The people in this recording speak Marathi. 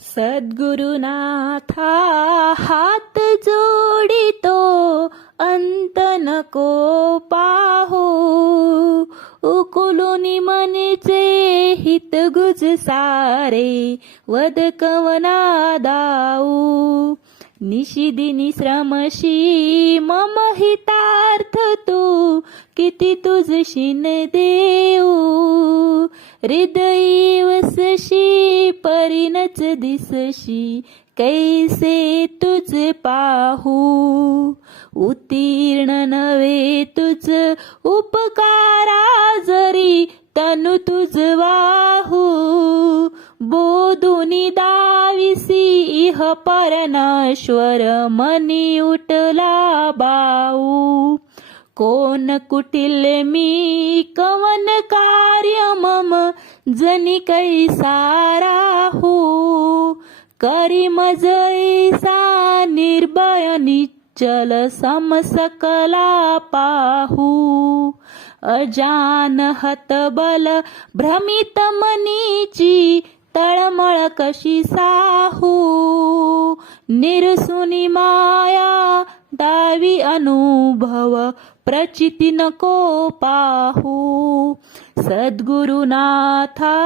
सद्गुरुनाथा हात जोडितो अंत नको पाहू, उकुलुनी मनीचे हित गुज सारे वद कवना दाऊ. निशिदिनी श्रमशी मम हितार्थ तू, किती तुझशीन देऊ. हृदयी वसशी परीनच दिसशी, कैसे तुझ पाहू. उत्तीर्ण नव्हे तुझ उपकारा जरी, तनु तुझ वाहू. बोधुनी दाविसी इह परनाश्वर, मनी उठला बाऊ. कोण कुटिल मी कवन कार्य मम, जनी कैसा राहू. करी मज ऐसा निर्भय निश्चल, समसकला पाहू. अजान हतबल भ्रमित मनीची, तळमळ कशी साहू. निरसुनी माया दावी अनुभव, प्रचिती नको पाहू. सद्गुरुनाथा